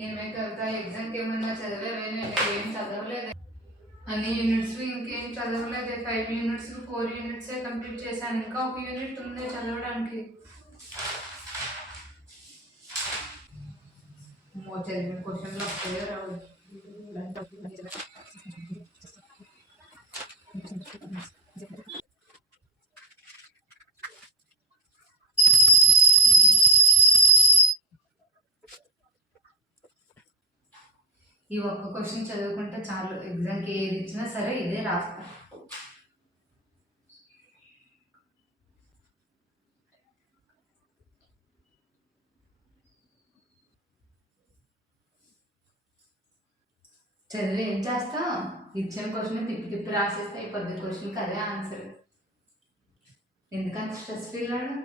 ఏమే కవిత ఎగ్జామ్కి ఏమన్నా చదివేవేనే ఏం చదవలేదు. అన్ని యూనిట్స్ ఇంకేం చదవలేదు. 5 యూనిట్స్ 4 యూనిట్సే కంప్లీట్ చేశాను. ఇంకా ఒక యూనిట్ ఉంది చదవడానికి. చదివిన క్వశ్చన్లు వస్తాయో రావు. ఈ ఒక్క క్వశ్చన్ చదువుకుంటే చాలు, ఎగ్జామ్కి ఏది ఇచ్చినా సరే ఇదే రాస్తా. చదివి ఏం చేస్తాం? ఇచ్చిన క్వశ్చన్ తిప్పి తిప్పి రాసేస్తే అయిపోద్ది. క్వశ్చన్కి అదే ఆన్సర్. ఎందుకంత స్ట్రెస్ ఫీల్ అవ్వడం?